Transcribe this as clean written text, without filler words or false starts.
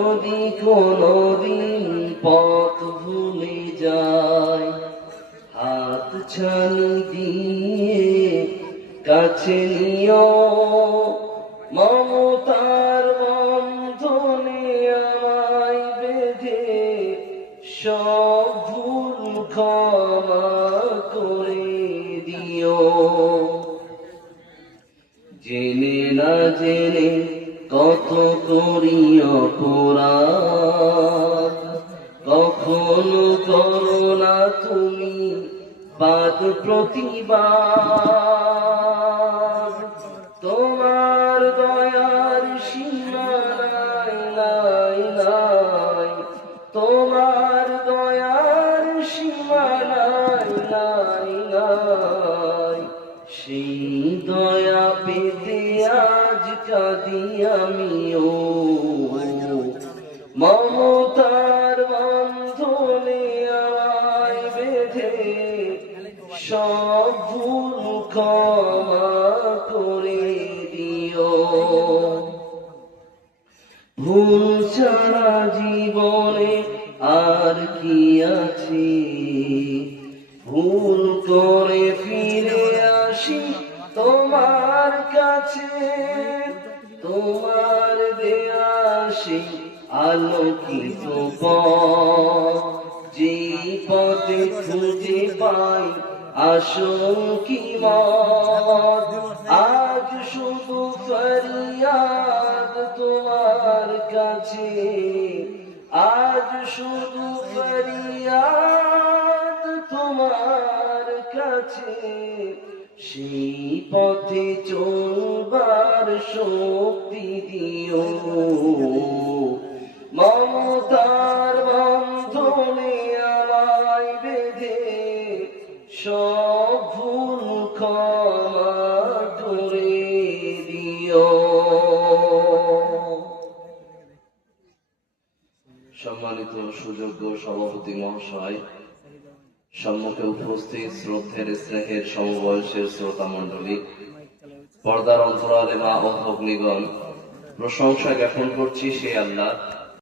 যদি কোনদিন পথ ভুলে যায়, হাত ছানি দিয়ে কাছে নিও, মমতার বন্ধনে আমায় বেঁধে সব ভুল ক্ষমা করে দিও। জেনে না জেনে কত করি অপরাধ, কখনো করো না তুমি বাদ প্রতিবাদ। তোমার দয়ার সীমা নাই নাই নাই, তোমার দয়ার সীমা নাই নাই নাই। সেই দয়া পেতে আজ কাঁদি আমিও, মমতার বন্ধনে আমায় বেঁধে সব ভুল ক্ষমা করে দিও। ভুল ছাড়া জীবনে আর কি আছে, ভুল করে ফিরে আসি তোমার কাছে, তোমার দেয়া সেই আলোকিত পথ, যে পথে খুঁজে পাই আসল কি মত। আজ শুধু ফরিয়াদ তোমার কাছে, আজ শুধু ফরিয়াদ তোমার কাছে, সেই পথে চলবার শক্তি দিও। মমতার বন্ধনে আমায় বেঁধে সব ভুল ক্ষমা করে দিও। সম্মানিত সুযোগ্য সভাপতি মহাশয়, সম্মুখে উপস্থিত শ্রদ্ধের স্নেহের সমবয়সের শ্রোতা মণ্ডলী, পর্দার অন্তরালে মা ও ভগ্নীগণ, প্রশংসা জ্ঞাপন করছি সেই আল্লাহ